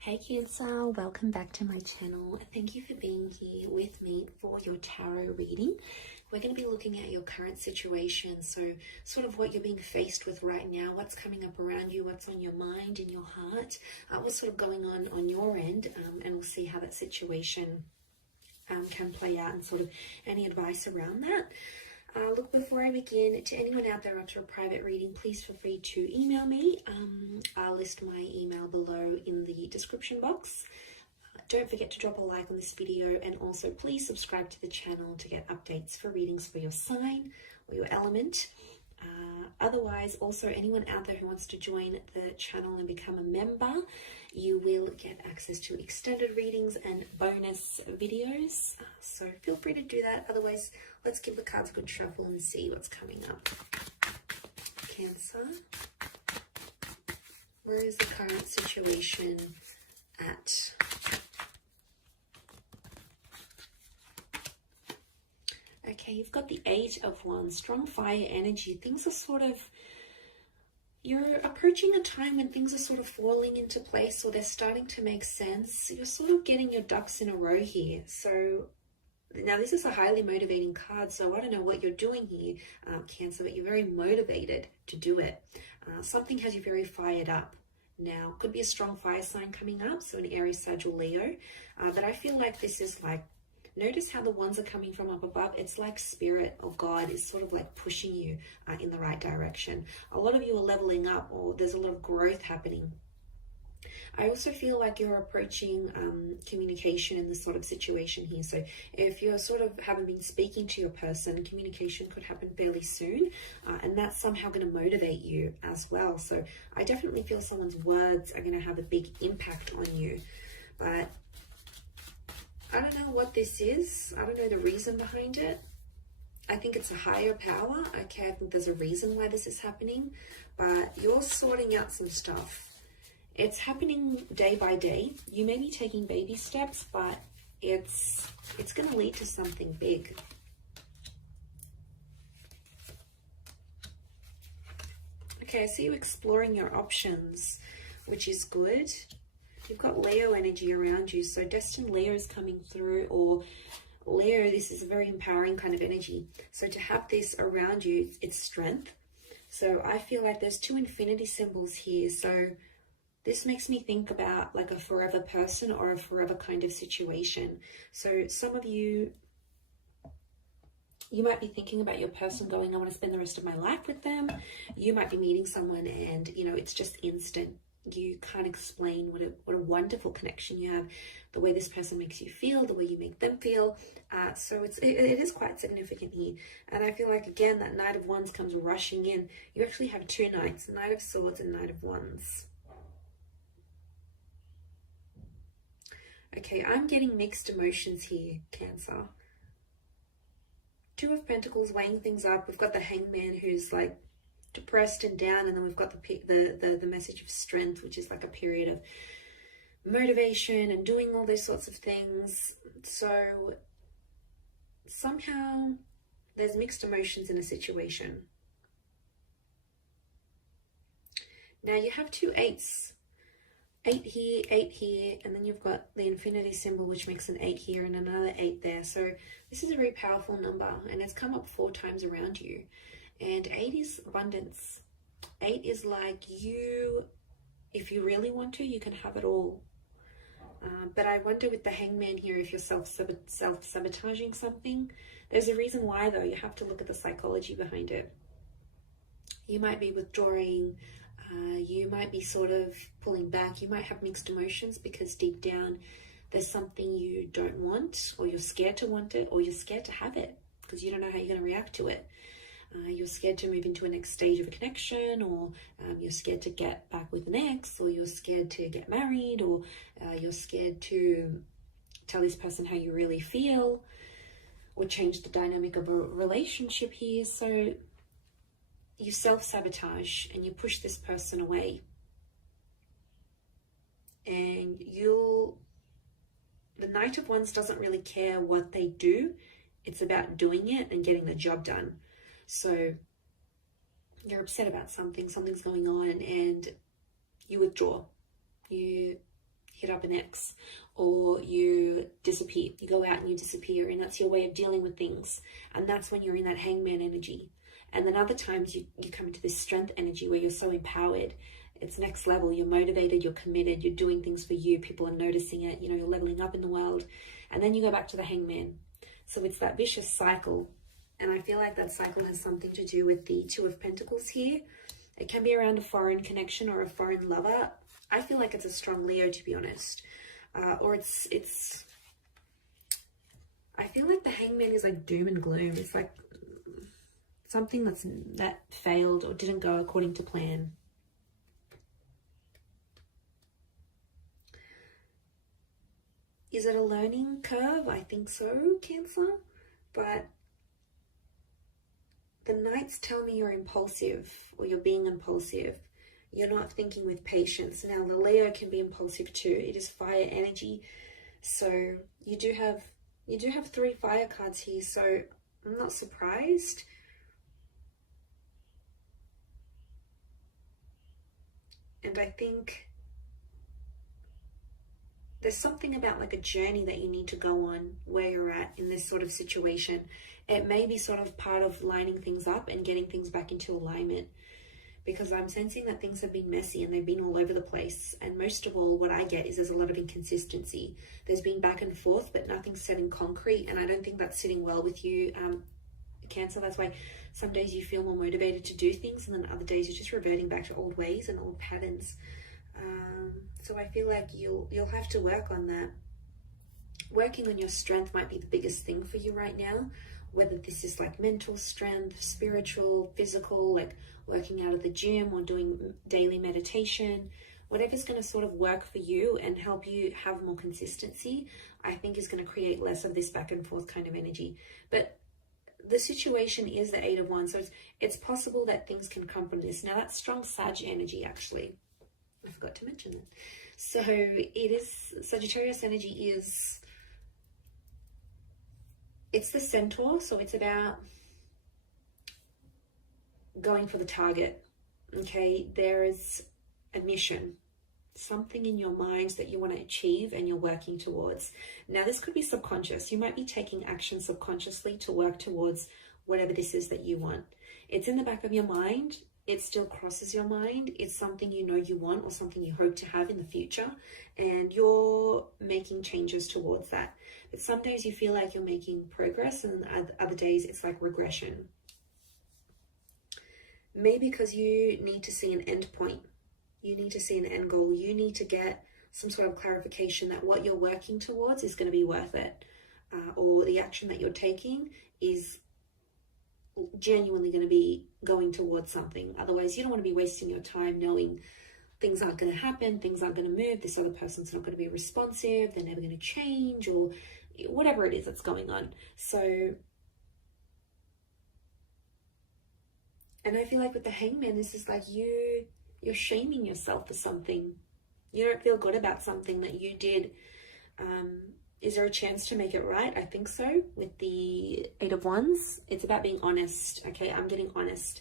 Hey Cancer, welcome back to my channel. Thank you for being here with me for your tarot reading. We're going to be looking at your current situation, so sort of what you're being faced with right now, what's coming up around you, what's on your mind, in your heart, what's sort of going on your end, and we'll see how that situation can play out and sort of any advice around that. Look, before I begin, to anyone out there after a private reading, please feel free to email me. I'll list my email below in the description box. Don't forget to drop a like on this video, and also please subscribe to the channel to get updates for readings for your sign or your element. Otherwise, also anyone out there who wants to join the channel and become a member, you will get access to extended readings and bonus videos. So feel free to do that. Otherwise, let's give the cards a good shuffle and see what's coming up. Cancer, where is the current situation at? Okay, you've got the Eight of Wands, strong fire energy. Things are sort of, you're approaching a time when things are sort of falling into place, or they're starting to make sense. You're sort of getting your ducks in a row here. So now this is a highly motivating card, so I don't know what you're doing here, Cancer, but you're very motivated to do it. Something has you very fired up. Now, could be a strong fire sign coming up, so an Aries, Sag, or Leo. But I feel like this is like, notice how the ones are coming from up above. It's like spirit or God is sort of like pushing you in the right direction. A lot of you are leveling up, or there's a lot of growth happening. I also feel like you're approaching communication in this sort of situation here. So if you're sort of haven't been speaking to your person, communication could happen fairly soon, and that's somehow going to motivate you as well. So I definitely feel someone's words are going to have a big impact on you. But I don't know what this is. I don't know the reason behind it. I think it's a higher power. Okay, I think there's a reason why this is happening, but you're sorting out some stuff. It's happening day by day. You may be taking baby steps, but it's going to lead to something big. Okay, I see you exploring your options, which is good. You've got Leo energy around you, so destined Leo is coming through, or Leo, this is a very empowering kind of energy. So to have this around you, it's strength. So I feel like there's two infinity symbols here. So this makes me think about like a forever person or a forever kind of situation. So some of you, you might be thinking about your person going, I want to spend the rest of my life with them. You might be meeting someone and, you know, it's just instant. You can't explain what a wonderful connection you have, the way this person makes you feel, the way you make them feel. So it is quite significant here. And I feel like, again, that Knight of Wands comes rushing in. You actually have two Knights, Knight of Swords and Knight of Wands. Okay, I'm getting mixed emotions here, Cancer. Two of Pentacles weighing things up. We've got the Hangman who's like depressed and down, and then we've got the message of strength, which is like a period of motivation and doing all those sorts of things. So somehow there's mixed emotions in a situation. Now you have two eights, 8 here, and then you've got the infinity symbol, which makes an 8 here and another 8 there. So this is a very powerful number, and it's come up 4 times around you. And 8 is abundance. 8 is like you, if you really want to, you can have it all. But I wonder with the Hangman here, if you're self-sabotaging something. There's a reason why, though. You have to look at the psychology behind it. You might be withdrawing. You might be sort of pulling back. You might have mixed emotions because deep down there's something you don't want, or you're scared to want it, or you're scared to have it because you don't know how you're going to react to it. You're scared to move into a next stage of a connection, or you're scared to get back with an ex, or you're scared to get married, or you're scared to tell this person how you really feel, or change the dynamic of a relationship here. So you self-sabotage and you push this person away. And the Knight of Wands doesn't really care what they do. It's about doing it and getting the job done. So you're upset about something's going on, and you withdraw. You hit up an ex, or you disappear. You go out and you disappear, and that's your way of dealing with things. And that's when you're in that hangman energy. And then other times you come into this strength energy where you're so empowered. It's next level. You're motivated, you're committed, you're doing things for you. People are noticing it. You know, you're leveling up in the world. And then you go back to the hangman. So it's that vicious cycle. And I feel like that cycle has something to do with the Two of Pentacles here. It can be around a foreign connection or a foreign lover. I feel like it's a strong Leo, to be honest. Or it's I feel like the hangman is like doom and gloom. It's like something that failed or didn't go according to plan. Is it a learning curve? I think so, Cancer. But the Knights tell me you're impulsive, or you're being impulsive. You're not thinking with patience. Now, the Leo can be impulsive too. It is fire energy. So you do have 3 fire cards here. So I'm not surprised. And I think there's something about like a journey that you need to go on where you're at in this sort of situation. It may be sort of part of lining things up and getting things back into alignment, because I'm sensing that things have been messy and they've been all over the place. And most of all, what I get is there's a lot of inconsistency. There's been back and forth, but nothing's set in concrete. And I don't think that's sitting well with you, Cancer. That's why some days you feel more motivated to do things, and then other days you're just reverting back to old ways and old patterns. So I feel like you'll have to work on that. Working on your strength might be the biggest thing for you right now, whether this is like mental strength, spiritual, physical, like working out at the gym or doing daily meditation. Whatever's going to sort of work for you and help you have more consistency, I think is going to create less of this back and forth kind of energy. But the situation is the 8 of Wands, so it's possible that things can come from this. Now, that's strong Sag energy, actually. I forgot to mention that. So it is, Sagittarius energy is, it's the Centaur, so it's about going for the target. Okay, there is a mission, something in your mind that you want to achieve and you're working towards. Now, this could be subconscious. You might be taking action subconsciously to work towards whatever this is that you want. It's in the back of your mind. It still crosses your mind. It's something you know you want or something you hope to have in the future, and you're making changes towards that. But some days you feel like you're making progress, and other days it's like regression. Maybe because you need to see an end point. You need to see an end goal. You need to get some sort of clarification that what you're working towards is going to be worth it, or the action that you're taking is genuinely going to be going towards something. Otherwise, you don't want to be wasting your time knowing things aren't going to happen, things aren't going to move, this other person's not going to be responsive, they're never going to change, or whatever it is that's going on. So, and I feel like with the Hangman, this is like you're shaming yourself for something. You don't feel good about something that you did. Is there a chance to make it right? I think so. With the 8 of Wands, it's about being honest. Okay, I'm getting honest.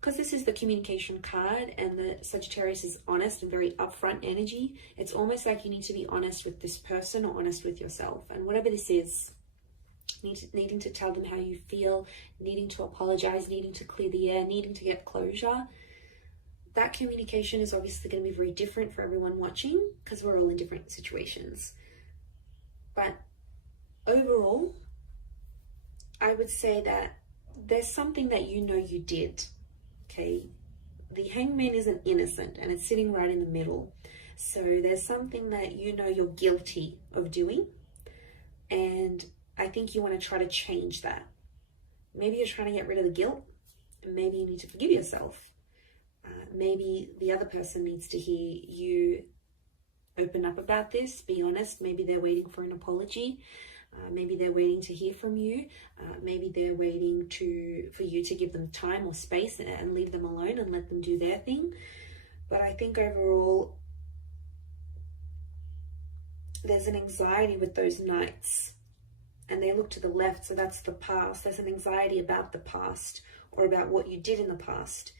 Because this is the communication card, and the Sagittarius is honest and very upfront energy. It's almost like you need to be honest with this person or honest with yourself. And whatever this is, needing to tell them how you feel, needing to apologize, needing to clear the air, needing to get closure. That communication is obviously going to be very different for everyone watching, because we're all in different situations. But overall, I would say that there's something that you know you did, okay? The Hangman isn't innocent, and it's sitting right in the middle. So there's something that you know you're guilty of doing, and I think you want to try to change that. Maybe you're trying to get rid of the guilt, and maybe you need to forgive yourself. Maybe the other person needs to hear you open up about this, be honest. Maybe they're waiting for an apology. Maybe they're waiting to hear from you. Maybe they're waiting for you to give them time or space and leave them alone and let them do their thing. But I think overall, there's an anxiety with those Knights, and they look to the left, so that's the past. There's an anxiety about the past, or about what you did in the past.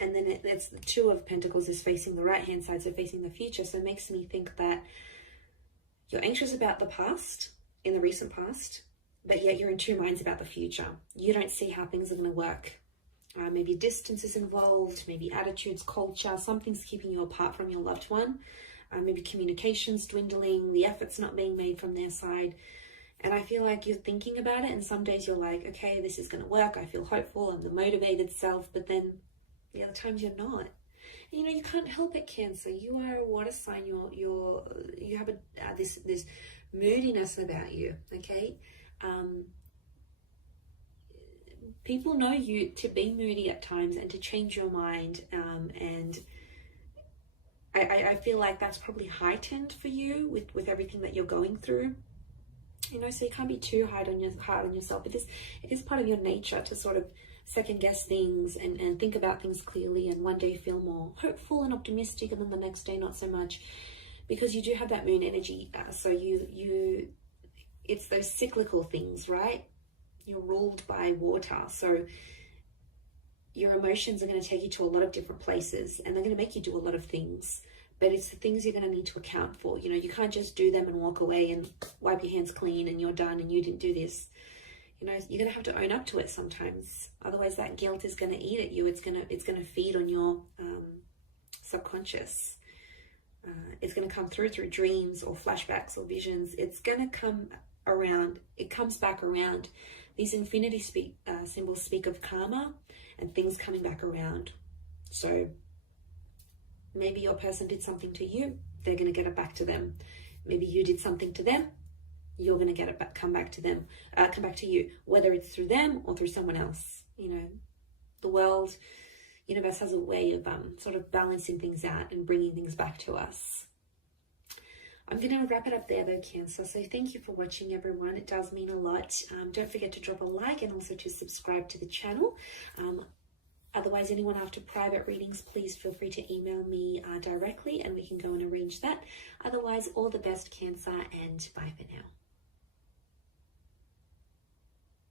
And then it's the Two of Pentacles is facing the right hand side, so facing the future. So it makes me think that you're anxious about the past, in the recent past, but yet you're in two minds about the future. You don't see how things are going to work. Maybe distance is involved, maybe attitudes, culture, something's keeping you apart from your loved one. Maybe communication's dwindling, the effort's not being made from their side. And I feel like you're thinking about it, and some days you're like, okay, this is going to work. I feel hopeful. I'm the motivated self. But then the other times you're not. And, you know, you can't help it, Cancer. You are a water sign. You have this moodiness about you. Okay. People know you to be moody at times and to change your mind. And I feel like that's probably heightened for you with everything that you're going through. You know, so you can't be too hard on yourself. It is part of your nature to sort of second guess things and think about things clearly, and one day feel more hopeful and optimistic, and then the next day not so much, because you do have that moon energy. So it's those cyclical things, right? You're ruled by water, so your emotions are going to take you to a lot of different places, and they're going to make you do a lot of things. But it's the things you're going to need to account for. You know, you can't just do them and walk away and wipe your hands clean and you're done and you didn't do this. You know, you're going to have to own up to it sometimes. Otherwise, that guilt is going to eat at you. It's going to feed on your subconscious. It's going to come through dreams or flashbacks or visions. It's going to come around. It comes back around. These infinity symbols speak of karma and things coming back around. So maybe your person did something to you, they're going to get it back to them. Maybe you did something to them, you're going to get it back, come back to you, whether it's through them or through someone else. You know, the world, universe has a way of sort of balancing things out and bringing things back to us. I'm going to wrap it up there though, Cancer. So thank you for watching, everyone. It does mean a lot. Don't forget to drop a like and also to subscribe to the channel. Otherwise, anyone after private readings, please feel free to email me directly and we can go and arrange that. Otherwise, all the best, Cancer, and bye for now.